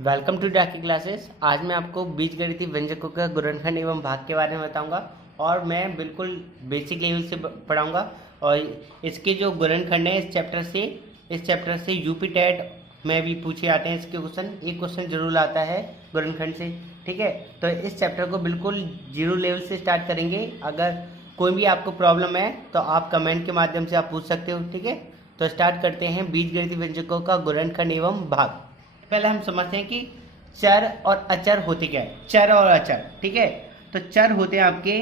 Welcome to Dawki classes. आज मैं आपको बीजगणितीय व्यंजकों का गुणनखंड एवं भाग के बारे में बताऊंगा और मैं बिल्कुल बेसिक लेवल से पढ़ाऊंगा। और इसके जो गुणनखंड है इस चैप्टर से यूपी टेट में भी पूछे आते हैं इसके क्वेश्चन। एक क्वेश्चन जरूर आता है गुणनखंड से, ठीक है। तो इस चैप्टर को बिल्कुल जीरो लेवल से स्टार्ट करेंगे। अगर कोई भी आपको प्रॉब्लम है तो आप कमेंट के माध्यम से आप पूछ सकते हो, ठीक है। तो स्टार्ट करते हैं बीजगणितीय व्यंजकों का गुणनखंड एवं भाग। पहले हम समझते हैं कि चर और अचर होते क्या है। चर और अचर, ठीक है। तो चर होते हैं आपके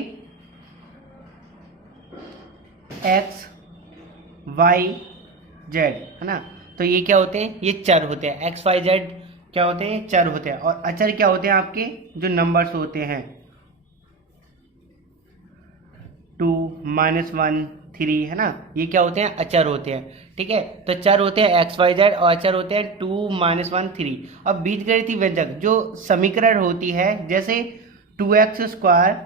एक्स वाई जेड, है ना। तो ये क्या होते हैं? ये चर होते हैं। एक्स वाई जेड क्या होते हैं? चर होते हैं। और अचर क्या होते हैं? आपके जो नंबर्स होते हैं 2 -1 3, है ना। ये क्या होते हैं? अचर होते हैं, ठीक है। तो चर होते हैं एक्स वाई जेड और अचर होते हैं 2 -1 3। अब बीजगणितीय व्यंजक जो समीकरण होती है, जैसे 2x²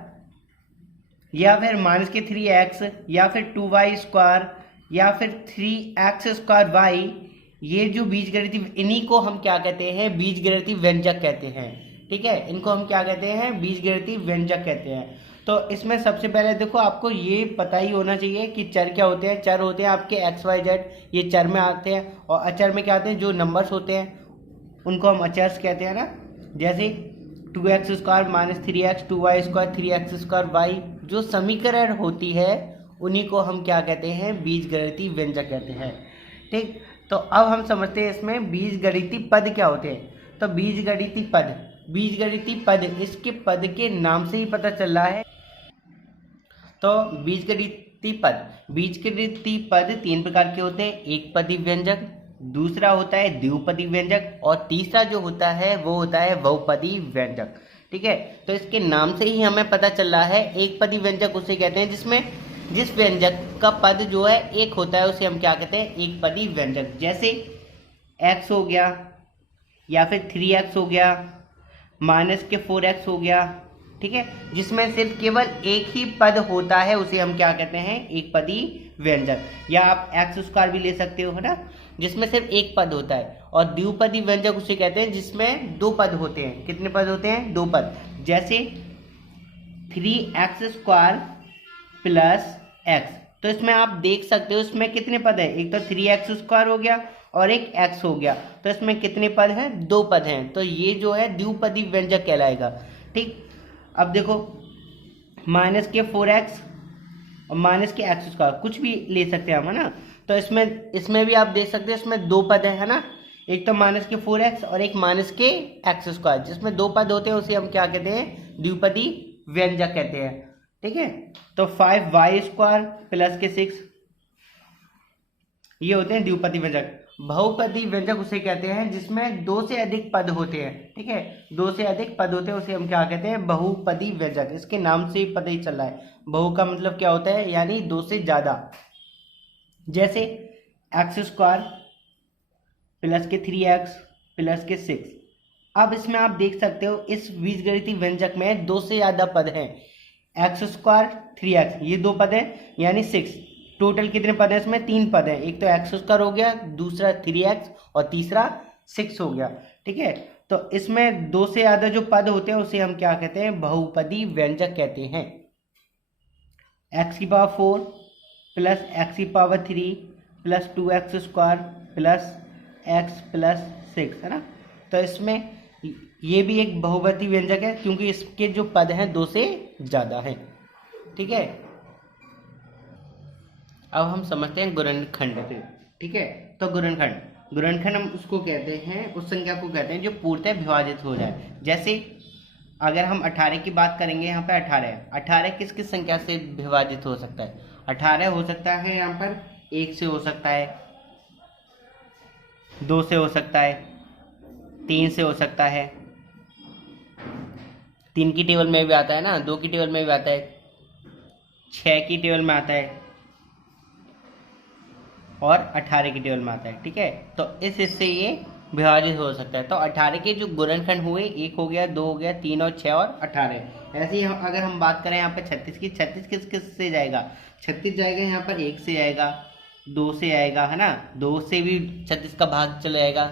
या फिर -3x या फिर 2y² या फिर 3x² ये जो बीजगणितीय, इन्हीं को हम क्या कहते हैं? बीजगणितीय व्यंजक कहते हैं, ठीक है। इनको हम क्या कहते हैं? बीजगणितीय व्यंजक कहते हैं। तो इसमें सबसे पहले देखो, आपको ये पता ही होना चाहिए कि चर क्या होते हैं। चर होते हैं आपके एक्स वाई जेड, ये चर में आते हैं। और अचर में क्या आते हैं? जो नंबर्स होते हैं उनको हम अचर्स कहते हैं ना। जैसे 2x² -3x 2y² 3x²y, जो समीकरण होती है उन्हीं को हम क्या कहते हैं? बीजगणितीय व्यंजक कहते हैं, ठीक। तो अब हम समझते हैं इसमें बीजगणितीय पद क्या होते हैं। तो बीजगणितीय पद इसके पद के नाम से ही पता चल रहा है। तो बीजगणितीय पद 3 प्रकार के होते हैं। एक पदी व्यंजक, दूसरा होता है द्विपदी व्यंजक और तीसरा जो होता है वो होता है बहुपदी व्यंजक, ठीक है। तो इसके नाम से ही हमें पता चल रहा है। एक पदी व्यंजक उसे कहते हैं जिस व्यंजक का पद जो है एक होता है उसे हम क्या कहते हैं? एक पदी व्यंजक। जैसे x हो गया या फिर 3x हो गया, -4x हो गया, ठीक है। जिसमें सिर्फ केवल एक ही पद होता है उसे हम क्या कहते हैं? एक पदी व्यंजक। या आप x² भी ले सकते हो, है ना, जिसमें सिर्फ एक पद होता है। और द्विपदी व्यंजक उसे कहते हैं जिसमें 2 पद होते हैं। कितने पद होते हैं? 2 पद। जैसे 3x² + x। तो इसमें आप देख सकते हो इसमें कितने पद है? एक तो 3x² हो गया और एक x हो गया। तो इसमें कितने पद हैं? 2 पद हैं। तो ये जो है द्विपदी व्यंजक कहलाएगा, ठीक। अब देखो -4x और -x² कुछ भी ले सकते हैं हम, है ना। तो इसमें भी आप देख सकते हो इसमें 2 पद है ना। एक तो -4x और एक -x²। जिसमें 2 पद होते हैं उसे हम क्या कहते हैं? द्विपदी व्यंजक कहते हैं, ठीक है। तो 5y² + 6 ये होते हैं द्विपदी व्यंजक। बहुपदी व्यंजक उसे कहते हैं जिसमें 2 से अधिक पद होते हैं, ठीक है। 2 से अधिक पद होते हैं उसे हम क्या कहते हैं? बहुपदी व्यंजक। इसके नाम से ही पता ही चल रहा है बहु का मतलब क्या होता है, यानी 2 से ज्यादा। जैसे x² + 3x + 6। अब इसमें आप देख सकते हो इस बीजगणितीय व्यंजक में 2 से ज्यादा पद हैं। x² 3x ये 2 पद है, यानी 6। टोटल कितने पद हैं इसमें? 3 पद हैं। एक तो x² हो गया, दूसरा 3x और तीसरा 6 हो गया, ठीक है। तो इसमें 2 से ज्यादा जो पद होते हैं उसे हम क्या कहते हैं? बहुपदी व्यंजक कहते हैं। x⁴ + x⁴ + 2x² + x + 6, है ना। तो इसमें ये भी एक बहुपदी व्यंजक है क्योंकि इसके जो पद हैं 2 से ज्यादा हैं, ठीक है। अब हम समझते हैं गुणनखंड, ठीक है। तो गुणनखंड हम उसको कहते हैं, उस संख्या को कहते हैं जो पूर्णतः विभाजित हो जाए। जैसे अगर हम 18 की बात करेंगे, यहाँ पे 18 किस किस संख्या से विभाजित हो सकता है? 18 हो सकता है यहाँ पर 1 से हो सकता है, 2 से हो सकता है, 3 से हो सकता है। 3 की टेबल में भी आता है ना, 2 की टेबल में भी आता है, 6 की टेबल में आता है और 18 की टेबल में आता है, ठीक है। तो इस हिस्से ये विभाजित हो सकता है। तो 18 के जो गुणनखंड हुए, 1 हो गया, 2 हो गया, 3 और 6 और 18। ऐसे ही अगर हम बात करें यहाँ पे 36 की, 36 किस किस से जाएगा? 36 जाएगा यहाँ पर 1 से जाएगा, 2 से आएगा, है ना। 2 से भी 36 का भाग चला जाएगा,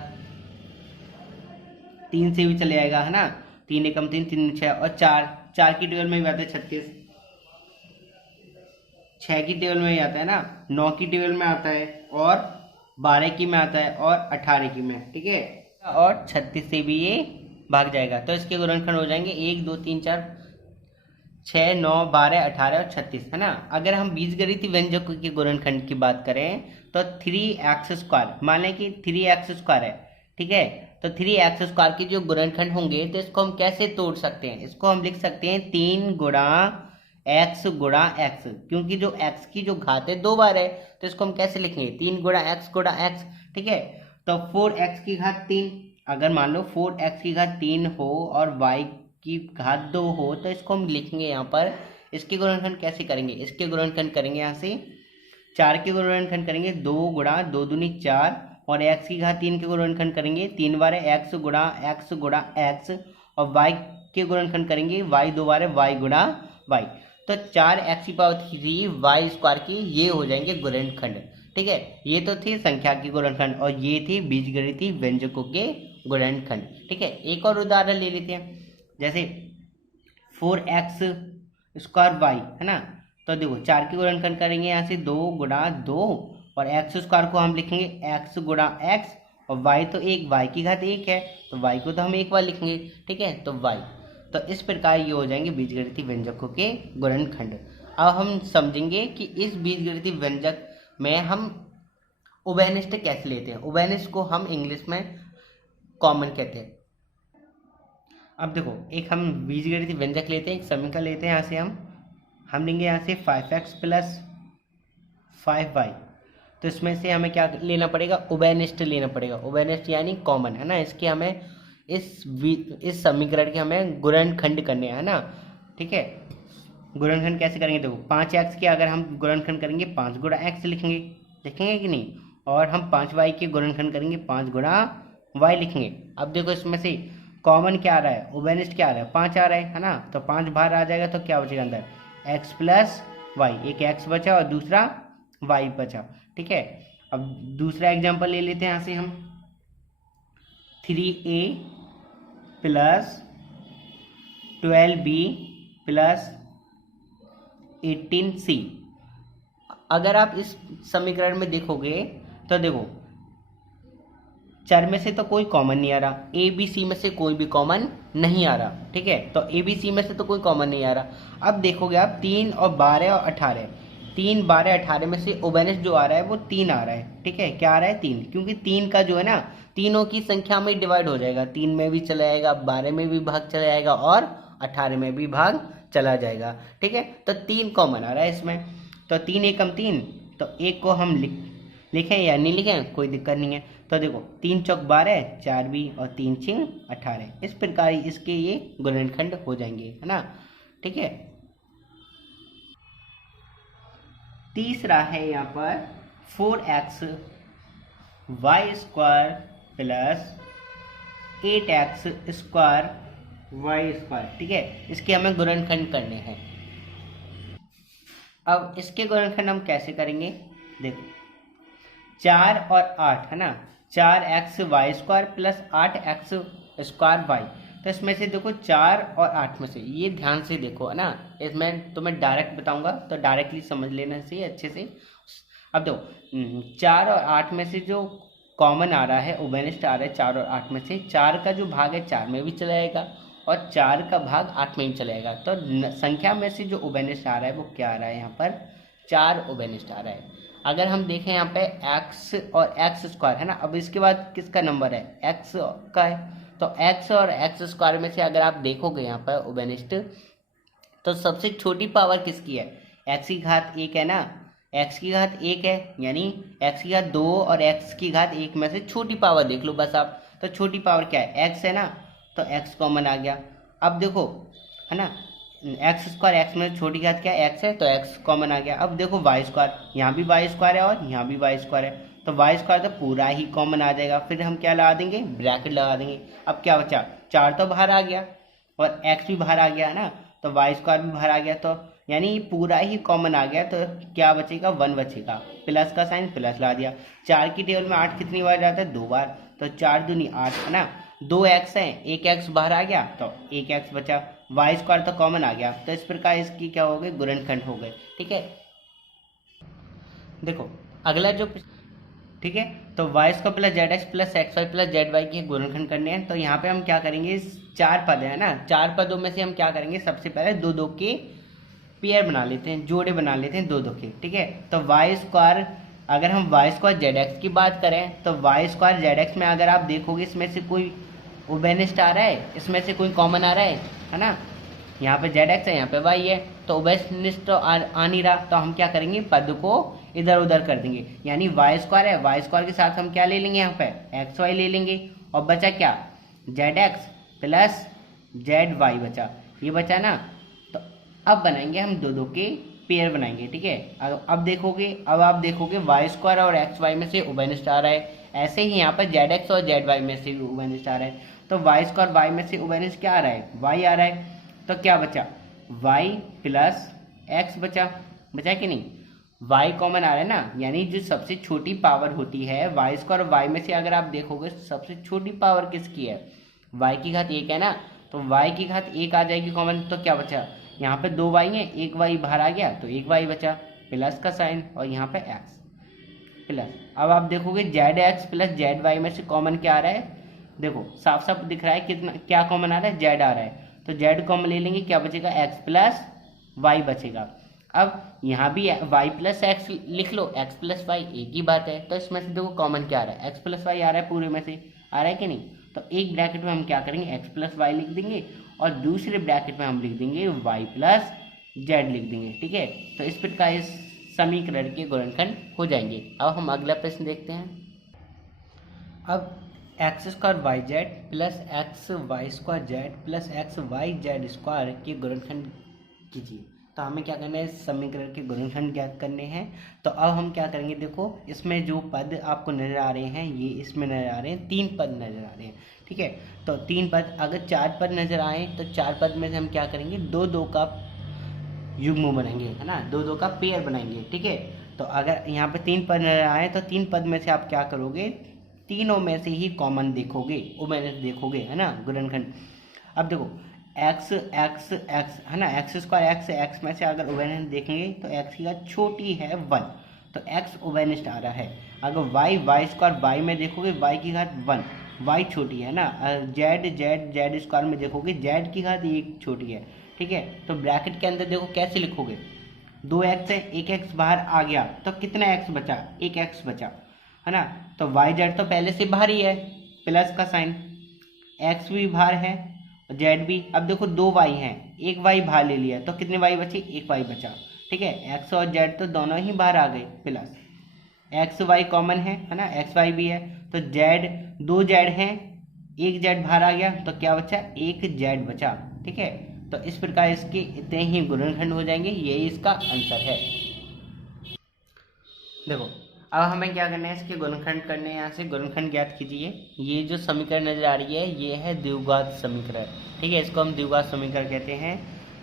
3 से भी चले जाएगा, है ना। 3 एकम 3, 3 6 और 4 की टेबल में भी आता है 36, 6 की टेबल में भी आता है ना, 9 की टेबल में आता है, और 12 की में आता है, और 18 की में, ठीक है। और 36 से भी ये भाग जाएगा, तो इसके गुणनखंड हो जाएंगे 1 2 3 4 6 9 12 18 और 36, है ना। अगर हम बीजगणितीय व्यंजकों के गुणनखंड की बात करें तो 3x², मान लें कि 3x² है, ठीक है। तो 3x² के जो गुणनखंड होंगे तो इसको हम कैसे तोड़ सकते हैं, इसको हम लिख सकते हैं 3 गुणा x गुणा x, क्योंकि जो x की जो घात है 2 बार है, तो इसको हम कैसे लिखेंगे 3 गुणा x, ठीक है। तो 4x की घात 3, अगर मान लो 4x की घात 3 हो और y की घात 2 हो, तो इसको हम लिखेंगे यहाँ पर, इसके गुणनखंड कैसे करेंगे, इसके गुणनखंड करेंगे यहाँ से 4 के गुणनखंड करेंगे 2 गुणा 2 दूनी 4, और x की घात 3 के गुणनखंड करेंगे 3 बार x गुणा x, और y के गुणनखंड करेंगे y 2 बार y गुणा y। तो 4x⁴y² की ये हो जाएंगे गुणनखंड, ठीक है। ये तो थी संख्या के गुणनखंड और ये थी बीजगणितीय व्यंजकों के गुणनखंड, ठीक है। एक और उदाहरण ले लेते हैं, जैसे 4x² है ना। तो देखो 4 के गुणनखंड करेंगे यहाँ से 2 गुणा 2, और x² को हम लिखेंगे x गुणा x, और y तो 1, y की घात 1 है, तो y को तो हम 1 बार लिखेंगे, ठीक है। तो y, तो इस प्रकार ये हो जाएंगे बीजगणितीय व्यंजकों के गुणनखंड। अब हम समझेंगे कि इस बीजगणितीय व्यंजक में हम उभयनिष्ठ कैसे लेते हैं। उभयनिष्ठ को हम इंग्लिश में कॉमन कहते हैं। अब देखो एक हम बीजगणितीय व्यंजक लेते हैं, एक समीकरण लेते हैं, यहाँ से हम लेंगे यहाँ से 5x + 5y। तो इसमें से हमें क्या लेना पड़ेगा, उभयनिष्ठ लेना पड़ेगा। उभयनिष्ठ यानी कॉमन, है ना। इसके हमें इस समीकरण के हमें गुणनखंड करने हैं, है ना, ठीक है। गुणनखंड कैसे करेंगे, देखो 5x के अगर हम गुणनखंड करेंगे 5 गुणा x लिखेंगे, लिखेंगे कि नहीं, और हम 5y के गुणनखंड करेंगे 5 गुणा y लिखेंगे। अब देखो इसमें से कॉमन क्या आ रहा है, उभयनिष्ठ क्या आ रहा है, 5 आ रहा है ना। तो 5 बाहर आ जाएगा, तो क्या बचेगा अंदर, x + y, एक x बचा और दूसरा y बचा, ठीक है। अब दूसरा एग्जाम्पल ले लेते हैं यहाँ से हम, 3a + 12b + 18c। अगर आप इस समीकरण में देखोगे तो देखो चर में से तो कोई कॉमन नहीं आ रहा, ए बी सी में से कोई भी कॉमन नहीं आ रहा, ठीक है। तो ए बी सी में से तो कोई कॉमन नहीं आ रहा। अब देखोगे आप 3 और 12 और 18, 3 12 18 में से उभयनिष्ठ जो आ रहा है वो 3 आ रहा है, ठीक है। क्या आ रहा है, 3, क्योंकि 3 का जो है ना तीनों की संख्या में डिवाइड हो जाएगा, 3 में भी चला जाएगा, 12 में भी भाग चला जाएगा, और 18 में भी भाग चला जाएगा, ठीक है। तो 3 कॉमन आ रहा है इसमें। तो 3 एकम 3, तो एक को हम लिखें या नहीं लिखें कोई दिक्कत नहीं है। तो देखो 3 चौक 12, 4 भी, और 3 छिंग 18, इस प्रकार इसके ये गुणनखंड हो जाएंगे, है ना, ठीक है। तीसरा है यहाँ पर 4x² + 8x² y², ठीक है। इसके हमें गुणनखंड करने हैं। अब इसके गुणनखंड हम कैसे करेंगे, देखो 4 और 8, है ना, 4xy² + 8x² y। तो इसमें से देखो 4 और 8 में से, ये ध्यान से देखो, है ना, इसमें तो मैं डायरेक्ट बताऊंगा तो डायरेक्टली समझ लेना चाहिए अच्छे से। अब देखो 4 और 8 में से जो कॉमन आ रहा है, उभयनिष्ठ आ रहा है 4 और 8 में से, 4 का जो भाग है 4 में भी चला जाएगा, और 4 का भाग 8 में भी चला जाएगा। तो संख्या में से जो उभयनिष्ठ आ रहा है वो क्या आ रहा है, यहाँ पर 4 उभयनिष्ठ आ रहा है। अगर हम देखें यहाँ पे x और x², है ना। अब इसके बाद किसका नंबर है, x का है, तो x और x² में से अगर आप देखोगे यहाँ पर उभयनिष्ठ, तो सबसे छोटी पावर किसकी है, x की घात 1 है ना, x की घात 1 है, यानी x की घात 2 और x की घात 1 में से छोटी पावर देख लो बस आप। तो छोटी पावर क्या है, x है ना, तो x कॉमन आ गया। अब देखो, है ना, x², x में छोटी घात क्या है, x है, तो x कॉमन आ गया। अब देखो y², यहाँ भी y² है और यहाँ भी y² है, तो y² तो पूरा ही कॉमन आ जाएगा। फिर हम क्या लगा देंगे, ब्रैकेट लगा देंगे। अब क्या बचा, 4 तो बाहर आ गया और x भी बाहर आ गया, है ना, तो y² भी बाहर आ गया, तो यानी पूरा ही कॉमन आ गया। तो क्या बचेगा, 1 बचेगा, प्लस का साइन प्लस ला दिया। 4 की टेबल में 8 कितनी बार जाता है, 2 बार, तो 4 दूनी 8, है ना। दो एक्स है, एक एक्स बाहर आ गया तो एक एक्स बचा, वाई स्क्वायर तो कॉमन आ गया, तो इस प्रकार इसकी क्या हो गए, गुणनखंड हो गए। ठीक है, देखो अगला जो, ठीक है, तो y square plus z x plus x y plus z y के गुणनखंड करने हैं। तो यहाँ पे हम क्या करेंगे, इस चार पद है ना, चार पदों में से हम क्या करेंगे, सबसे पहले दो दो के पेयर बना लेते हैं, जोड़े बना लेते हैं दो दो के। ठीक है, तो वाई स्क्वायर, अगर हम वाई स्क्वायर जेड एक्स की बात करें तो वाई स्क्वायर जेड एक्स में अगर आप देखोगे इसमें से कोई उभयनिष्ठ आ रहा है, इसमें से कोई कॉमन आ रहा है ना, यहाँ पे जेड एक्स है, यहाँ पे वाई है, तो उभयनिष्ठ तो आ नहीं रहा, तो हम क्या करेंगे, पद को इधर उधर कर देंगे, यानी वाई स्क्वायर है, वाई स्क्वायर के साथ हम क्या ले लेंगे, यहाँ पे एक्स वाई ले लेंगे, और बचा क्या, z x plus z y बचा, ये बचा ना। तो अब बनाएंगे हम दो दो के पेयर बनाएंगे। ठीक है, अब देखोगे, अब आप देखोगे वाई स्क्वायर और एक्स वाई में से उभयनिष्ठ आ रहा है, ऐसे ही यहाँ पर जेड एक्स और जेड वाई में से उभयनिष्ठ आ रहा है, तो वाई स्क्वायर वाई में से उभयनिष्ठ क्या आ रहा है, वाई आ रहा है, तो क्या बचा, वाई प्लस एक्स बचा, बचा कि नहीं, वाई कॉमन आ रहा है ना, यानी जो सबसे छोटी पावर होती है वाई स्क्वायर और वाई में से अगर आप देखोगे सबसे छोटी पावर किसकी है, वाई की घात एक है ना, तो वाई की घात एक आ जाएगी कॉमन, तो क्या बचा, यहाँ पे दो वाई है, एक वाई बाहर आ गया तो एक वाई बचा, प्लस का साइन, और यहाँ पे एक्स प्लस। अब आप देखोगे z x plus z y में से कॉमन क्या आ रहा है, देखो साफ साफ दिख रहा है, कितना क्या कॉमन आ रहा है, जेड आ रहा है, तो जेड कॉमन ले लेंगे, क्या बचेगा, एक्स प्लस वाई बचेगा। अब यहाँ भी वाई प्लस एक्स लिख लो, एक्स प्लस वाई एक ही बात है, तो इसमें से देखो कॉमन क्या आ रहा है, एक्स प्लस वाई आ रहा है, पूरे में से आ रहा है कि नहीं, तो एक ब्रैकेट में हम क्या करेंगे, एक्स प्लस वाई लिख देंगे, और दूसरे ब्रैकेट में हम लिख देंगे वाई प्लस जेड लिख देंगे। ठीक है, तो इस प्रकार इस समीकरण के गुणनखंड हो जाएंगे। अब हम अगला प्रश्न देखते हैं। अब x square y z plus x y square z plus x y z square के गुणनखंड कीजिए। तो हमें क्या करना है, इस समीकरण के गुणनखंड ज्ञात करने हैं। तो अब हम क्या करेंगे, देखो इसमें जो पद आपको नजर आ रहे हैं, ये इसमें नजर आ रहे हैं, तीन पद नजर आ रहे हैं। ठीक है, तो तीन पद, अगर चार पद नजर आए तो चार पद में से हम क्या करेंगे, दो दो का युग्म बनाएंगे, है ना, दो दो का पेयर बनाएंगे। ठीक है, तो अगर यहाँ पे तीन पद नजर आए तो तीन पद में से आप क्या करोगे, तीनों में से ही कॉमन देखोगे, उभयनिष्ठ देखोगे, है ना, गुणनखंड। अब देखो एक्स एक्स एक्स है ना, एक्स स्क्वायर एक्स एक्स में से अगर उभयनिष्ठ देखेंगे तो एक्स की घात छोटी है 1, तो एक्स उभयनिष्ठ आ रहा है। अगर वाई वाई स्क्वायर वाई में देखोगे वाई की घात 1, वाई छोटी है ना, जेड जेड जेड स्क्वायर में देखोगे जेड की घात एक छोटी है। ठीक है, तो ब्रैकेट के अंदर देखो कैसे लिखोगे, दो एक्स है, एक एक्स बाहर आ गया तो कितना एक्स बचा, एक एक्स बचा, है ना, तो वाई जेड तो पहले से बाहर ही है, प्लस का साइन, एक्स भी बाहर है, जेड भी। अब देखो दो वाई हैं, एक वाई बाहर ले लिया तो कितने वाई बचे, एक वाई बचा। ठीक है, एक्स और जेड तो दोनों ही बाहर आ गए, प्लस एक्स वाई कॉमन है ना, एक्स वाई भी है, तो जेड, दो जेड हैं, एक जेड बाहर आ गया तो क्या बचा, एक जेड बचा। ठीक है, तो इस प्रकार इसके इतने ही गुणनखंड हो जाएंगे, यही इसका आंसर है। देखो अब हमें क्या करना है, इसके गुणनखंड करने हैं, यहाँ से गुणनखंड ज्ञात कीजिए। ये जो समीकरण नजर आ रही है ये है द्विघात समीकरण। ठीक है, इसको हम द्विघात समीकरण कहते हैं।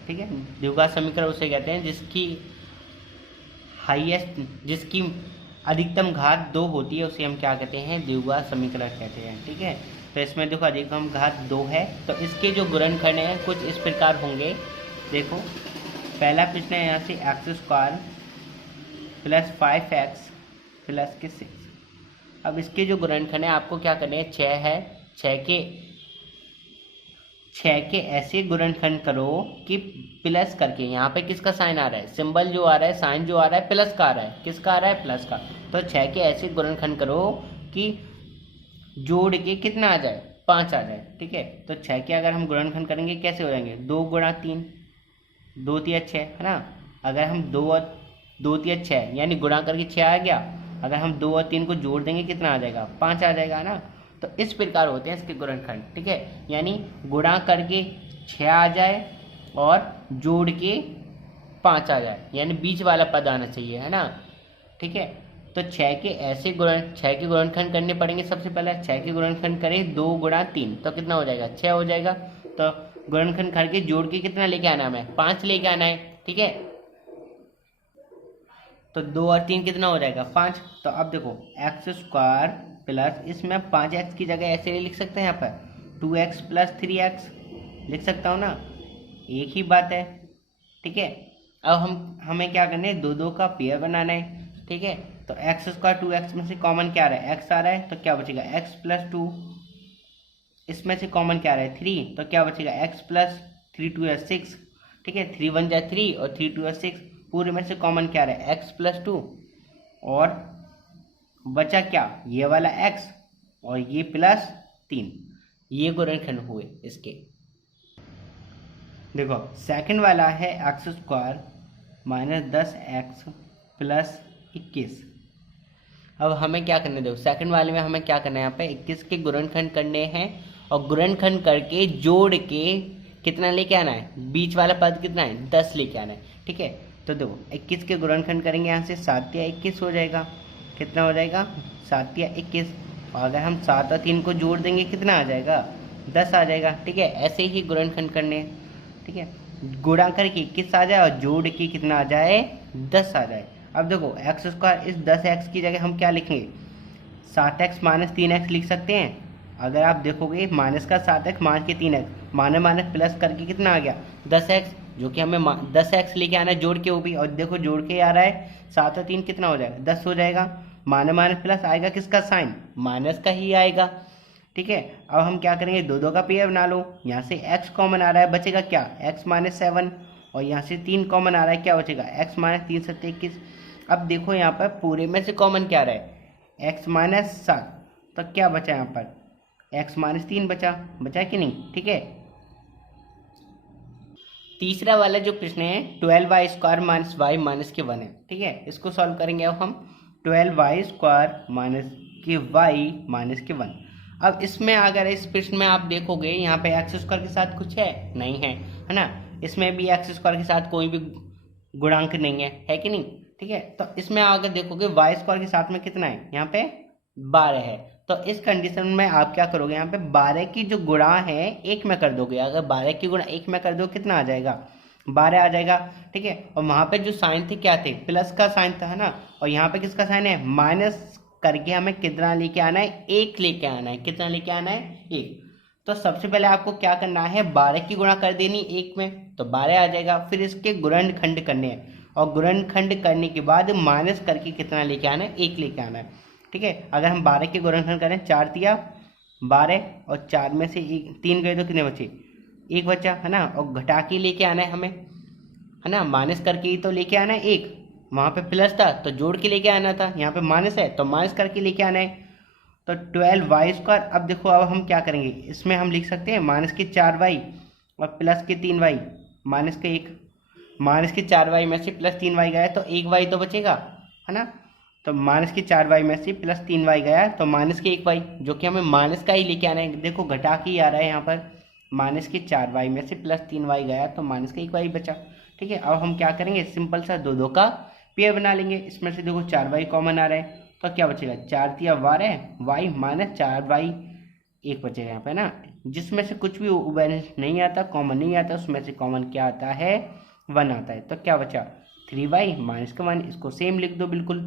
ठीक है, द्विघात समीकरण उसे कहते हैं जिसकी हाईएस्ट, जिसकी अधिकतम घात 2 होती है, उसे हम क्या कहते हैं, द्विघात समीकरण कहते हैं। ठीक है, तो इसमें देखो अधिकतम घात 2 है, तो इसके जो गुणनखंड हैं कुछ इस प्रकार होंगे। देखो पहला प्रश्न है यहाँ से x square plus 5x plus के 6। अब इसके जो गुणनखंड है आपको क्या करने हैं, 6 है, 6 के ऐसे गुणनखंड करो कि प्लस करके, यहाँ पे किसका साइन आ रहा है, सिंबल जो आ रहा है, साइन जो आ रहा है प्लस का आ रहा है, किसका आ रहा है, प्लस का। तो 6 के ऐसे गुणनखंड करो कि जोड़ के कितना आ जाए, 5 आ जाए। ठीक है, तो 6 के अगर हम गुणनखंड करेंगे कैसे हो जाएंगे, 2 गुणा 3, 2 3 6, है ना, अगर हम 2 3 6 यानी गुणा करके 6 आ गया, अगर हम 2 और 3 को जोड़ देंगे कितना आ जाएगा, 5 आ जाएगा ना। तो इस प्रकार होते हैं इसके गुणनखंड। ठीक है, यानी गुणा करके 6 आ जाए और जोड़ के 5 आ जाए, यानी बीच वाला पद आना चाहिए, है ना। ठीक है, तो 6 के गुणनखंड करने पड़ेंगे। सबसे पहले 6 के गुणनखंड करें, 2 गुणा 3 तो कितना हो जाएगा, 6 हो जाएगा। तो गुणनखंड करके जोड़ के कितना लेके आना है, 5 लेके आना है। ठीक है, तो 2 और 3 कितना हो जाएगा, 5। तो अब देखो एक्स स्क्वायर प्लस, इसमें 5x की जगह ऐसे लिख सकते हैं यहाँ पर, 2x प्लस 3x लिख सकता हूँ ना, एक ही बात है। ठीक है, अब हमें क्या करना है, दो दो का पेयर बनाना है। ठीक है, तो एक्स स्क्वायर 2x में से कॉमन क्या आ रहा है, x आ रहा है, तो क्या बचेगा x प्लस 2। इसमें से कॉमन क्या आ रहा है 3, तो क्या बचेगा x प्लस 3 2 है 6। ठीक है, 3 1 जा 3 और 3 2 है 6। पूरे में से कॉमन क्या आ रहा है x प्लस 2, और बचा क्या, ये वाला x और ये प्लस 3। ये गुणनखंड हुए इसके। देखो सेकंड वाला है x square minus 10x plus 21। अब हमें क्या करने दो, सेकंड वाले में हमें क्या करना है, यहाँ पे 21 के गुणनखंड करने हैं और गुणनखंड करके जोड़ के कितना लेके आना है, बीच वाला पद कितना है 10 लेके आना है। ठीक है, तो देखो 21 के गुणनखंड करेंगे, यहाँ से 7 या 21 हो जाएगा। कितना हो जाएगा, 7 या 21। और अगर हम 7 और 3 को जोड़ देंगे कितना आ जाएगा, 10 आ जाएगा। ठीक है, ऐसे ही गुणनखंड करने हैं। ठीक है, गुणा करके 21 आ जाए और जोड़ के कितना आ जाए, 10 आ जाए। अब देखो एक्स स्क्वायर, इस 10x की जगह हम क्या लिखेंगे, 7x माइनस 3x लिख सकते हैं। अगर आप देखोगे माइनस का 7x माइनस के 3x, माइनस माइनस प्लस करके कितना आ गया 10x, जो कि हमें 10x लेके आना है जोड़ के, वो भी। और देखो जोड़ के आ रहा है 7 और 3 कितना हो जाएगा, 10 हो जाएगा। माइनस माइनस प्लस आएगा किसका साइन, माइनस का ही आएगा। ठीक है, अब हम क्या करेंगे, दो दो का पेयर बना लो। यहाँ से x कॉमन आ रहा है, बचेगा क्या x माइनस 7, और यहाँ से 3 कॉमन आ रहा है, क्या बचेगा x माइनस 3 7 21। अब देखो यहाँ पर पूरे में से कॉमन क्या आ रहा है, x माइनस 7, तो क्या बचा यहाँ पर x माइनस 3 बचा कि नहीं। ठीक है, तीसरा वाला जो प्रश्न है 12y square minus Y minus के 1 है। ठीक है, इसको सॉल्व करेंगे अब हम, 12y स्क्वायर माइनस के वाई माइनस के 1। अब इसमें अगर इस प्रश्न में आप देखोगे, यहाँ पे एक्स स्क्वायर के साथ कुछ है नहीं है ना, इसमें भी एक्स स्क्वायर के साथ कोई भी गुणांक नहीं है कि नहीं। ठीक है, तो इसमें अगर देखोगे वाई स्क्वायर के साथ में कितना है, यहाँ पे 12 है। तो इस कंडीशन में आप क्या करोगे, यहाँ पे 12 की जो गुणा है 1 में कर दोगे। अगर 12 की गुणा 1 में कर दो कितना आ जाएगा, 12 आ जाएगा। ठीक है, और वहाँ पे जो साइन थे क्या थे, प्लस का साइन था, है ना, और यहाँ पे किसका साइन है, माइनस करके हमें कितना लेके आना है, 1 लेके आना है। कितना लेके आना है, 1। तो सबसे पहले आपको क्या करना है, 12 की गुणा कर देनी 1 में, तो 12 आ जाएगा। फिर इसके गुणनखंड करने हैं, और गुणनखंड करने के बाद माइनस करके कितना लेके आना है, 1 लेके आना है। ठीक है, अगर हम 12 के गुणनखंड करें, 4 तिया 12, और 4 में से 3 गए तो कितने बचे, 1 बचा, है ना। और घटा के लेके आना है हमें, है ना, माइनस करके ही तो लेके आना है 1। वहाँ पे प्लस था तो जोड़ के लेके आना था, यहाँ पे माइनस है तो माइनस करके लेके आना है। तो 12y स्क्वायर। अब देखो अब हम क्या करेंगे, इसमें हम लिख सकते हैं माइनस के 4y और प्लस के 3y, माइनस के 1, माइनस के 4y में से प्लस 3y गया तो 1y तो बचेगा, है ना। तो माइनस के 4y में से प्लस 3y गया तो माइनस के 1y, जो कि हमें माइनस का ही लेके आना है। देखो घटा के ही आ रहा है यहाँ पर, माइनस के 4y में से प्लस 3y गया तो माइनस का 1y बचा। ठीक है, अब हम क्या करेंगे, सिंपल सा दो दो का पेयर बना लेंगे। इसमें से देखो 4y कॉमन आ रहा है, तो क्या बचेगा, 4 तिया 12 y माइनस 4y 1 बचेगा यहाँ पे ना। जिसमें से कुछ भी उभयनिष्ठ नहीं आता, कॉमन नहीं आता, उसमें से कॉमन क्या आता है, 1 आता है। तो क्या बचा, 3y माइनस का 1, इसको सेम लिख दो बिल्कुल।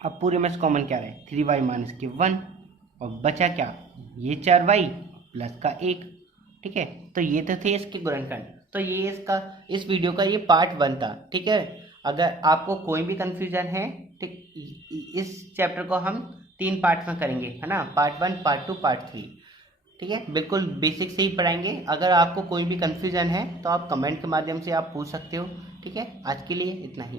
अब पूरे में से कॉमन क्या रहे, 3y माइनस के 1, और बचा क्या, ये 4y प्लस का 1। ठीक है, तो ये तो थे इसके गुणनखंड। तो ये इसका, इस वीडियो का ये पार्ट 1 था। ठीक है, अगर आपको कोई भी कंफ्यूजन है, ठीक, इस चैप्टर को हम 3 पार्ट में करेंगे, है ना, पार्ट 1, पार्ट 2, पार्ट 3। ठीक है, बिल्कुल बेसिक से ही पढ़ाएंगे। अगर आपको कोई भी कंफ्यूजन है तो आप कमेंट के माध्यम से आप पूछ सकते हो। ठीक है, आज के लिए इतना ही।